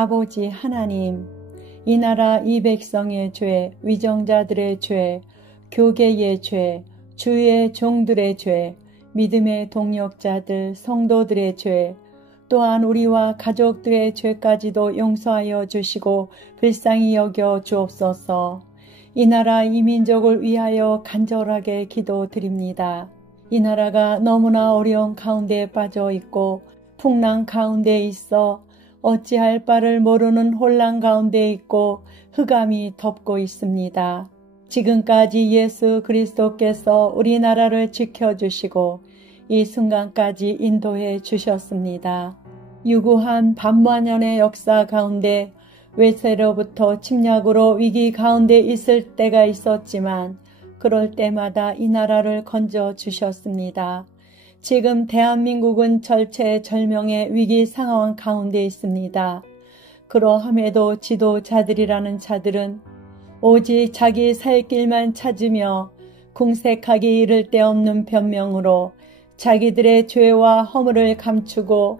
아버지 하나님, 이 나라 이 백성의 죄, 위정자들의 죄, 교계의 죄, 주의 종들의 죄, 믿음의 동력자들, 성도들의 죄, 또한 우리와 가족들의 죄까지도 용서하여 주시고 불쌍히 여겨 주옵소서. 이 나라 이 민족을 위하여 간절하게 기도드립니다. 이 나라가 너무나 어려운 가운데 빠져 있고 풍랑 가운데 있어 어찌할 바를 모르는 혼란 가운데 있고 흑암이 덮고 있습니다. 지금까지 예수 그리스도께서 우리나라를 지켜주시고 이 순간까지 인도해 주셨습니다. 유구한 반만년의 역사 가운데 외세로부터 침략으로 위기 가운데 있을 때가 있었지만 그럴 때마다 이 나라를 건져 주셨습니다. 지금 대한민국은 절체절명의 위기 상황 가운데 있습니다. 그러함에도 지도자들이라는 자들은 오직 자기 살 길만 찾으며 궁색하기 이를 데 없는 변명으로 자기들의 죄와 허물을 감추고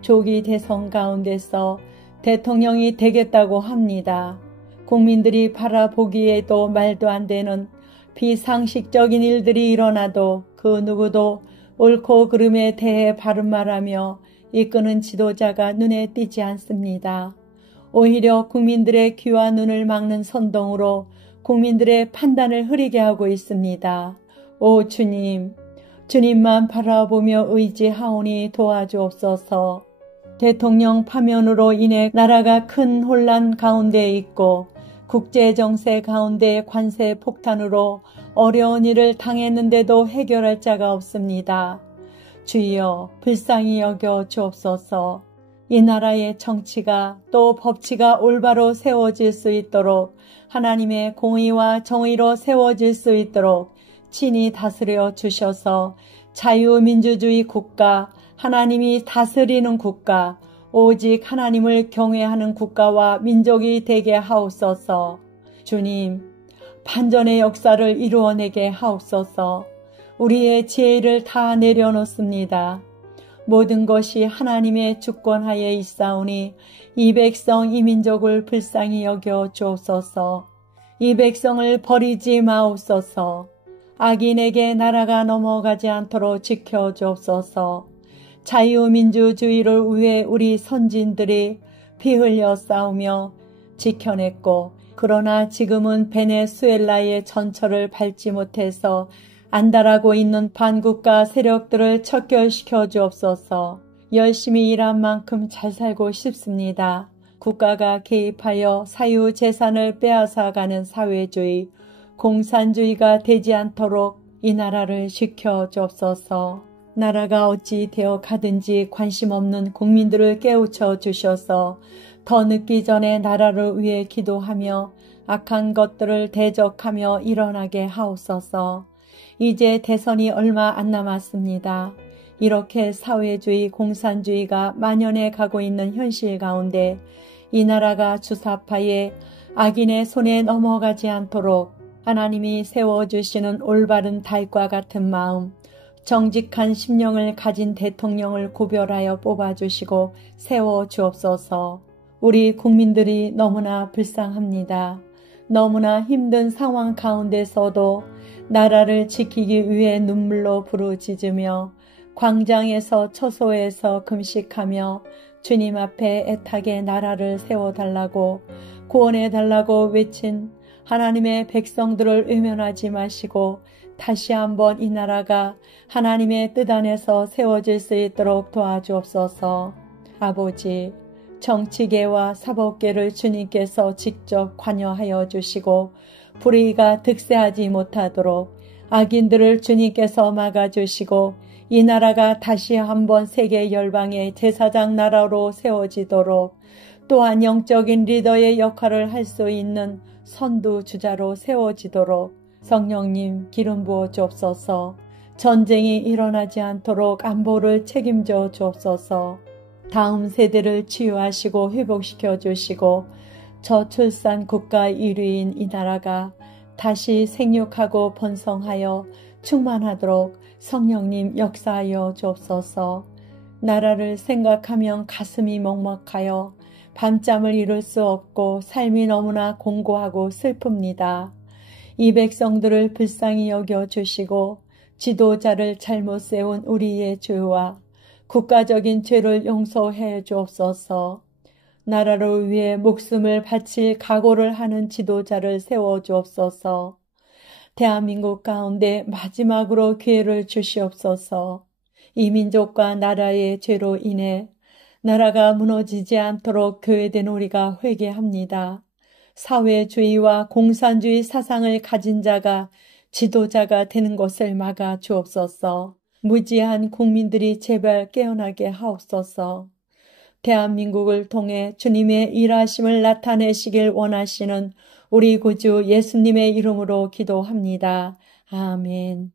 조기 대선 가운데서 대통령이 되겠다고 합니다. 국민들이 바라보기에도 말도 안 되는 비상식적인 일들이 일어나도 그 누구도 옳고 그름에 대해 바른 말하며 이끄는 지도자가 눈에 띄지 않습니다. 오히려 국민들의 귀와 눈을 막는 선동으로 국민들의 판단을 흐리게 하고 있습니다. 오 주님, 주님만 바라보며 의지하오니 도와주옵소서. 대통령 파면으로 인해 나라가 큰 혼란 가운데 있고 국제정세 가운데 관세 폭탄으로 어려운 일을 당했는데도 해결할 자가 없습니다. 주여 불쌍히 여겨 주옵소서. 이 나라의 정치가 또 법치가 올바로 세워질 수 있도록 하나님의 공의와 정의로 세워질 수 있도록 친히 다스려 주셔서 자유민주주의 국가, 하나님이 다스리는 국가, 오직 하나님을 경외하는 국가와 민족이 되게 하옵소서. 주님, 반전의 역사를 이루어내게 하옵소서. 우리의 지혜를 다 내려놓습니다. 모든 것이 하나님의 주권하에 있사오니 이 백성 이 민족을 불쌍히 여겨 주옵소서. 이 백성을 버리지 마옵소서. 악인에게 나라가 넘어가지 않도록 지켜주옵소서. 자유민주주의를 위해 우리 선진들이 피 흘려 싸우며 지켜냈고 그러나 지금은 베네수엘라의 전철을 밟지 못해서 안달하고 있는 반국가 세력들을 척결시켜 주옵소서. 열심히 일한 만큼 잘 살고 싶습니다. 국가가 개입하여 사유재산을 빼앗아가는 사회주의, 공산주의가 되지 않도록 이 나라를 지켜 주옵소서. 나라가 어찌 되어 가든지 관심 없는 국민들을 깨우쳐 주셔서 더 늦기 전에 나라를 위해 기도하며 악한 것들을 대적하며 일어나게 하옵소서. 이제 대선이 얼마 안 남았습니다. 이렇게 사회주의, 공산주의가 만연해 가고 있는 현실 가운데 이 나라가 주사파의 악인의 손에 넘어가지 않도록 하나님이 세워주시는 올바른 달과 같은 마음, 정직한 심령을 가진 대통령을 구별하여 뽑아주시고 세워주옵소서. 우리 국민들이 너무나 불쌍합니다. 너무나 힘든 상황 가운데서도 나라를 지키기 위해 눈물로 부르짖으며 광장에서 처소에서 금식하며 주님 앞에 애타게 나라를 세워달라고 구원해달라고 외친 하나님의 백성들을 외면하지 마시고 다시 한번 이 나라가 하나님의 뜻 안에서 세워질 수 있도록 도와주옵소서. 아버지, 정치계와 사법계를 주님께서 직접 관여하여 주시고 불의가 득세하지 못하도록 악인들을 주님께서 막아주시고 이 나라가 다시 한번 세계 열방의 제사장 나라로 세워지도록 또한 영적인 리더의 역할을 할 수 있는 선두주자로 세워지도록 성령님 기름 부어 주옵소서. 전쟁이 일어나지 않도록 안보를 책임져 주옵소서. 다음 세대를 치유하시고 회복시켜 주시고 저출산 국가 1위인 이 나라가 다시 생육하고 번성하여 충만하도록 성령님 역사하여 주옵소서. 나라를 생각하면 가슴이 먹먹하여 밤잠을 이룰 수 없고 삶이 너무나 공고하고 슬픕니다. 이 백성들을 불쌍히 여겨 주시고 지도자를 잘못 세운 우리의 죄와 국가적인 죄를 용서해 주옵소서. 나라를 위해 목숨을 바칠 각오를 하는 지도자를 세워 주옵소서. 대한민국 가운데 마지막으로 기회를 주시옵소서. 이 민족과 나라의 죄로 인해 나라가 무너지지 않도록 교회된 우리가 회개합니다. 사회주의와 공산주의 사상을 가진 자가 지도자가 되는 것을 막아 주옵소서. 무지한 국민들이 제발 깨어나게 하옵소서. 대한민국을 통해 주님의 일하심을 나타내시길 원하시는 우리 구주 예수님의 이름으로 기도합니다. 아멘.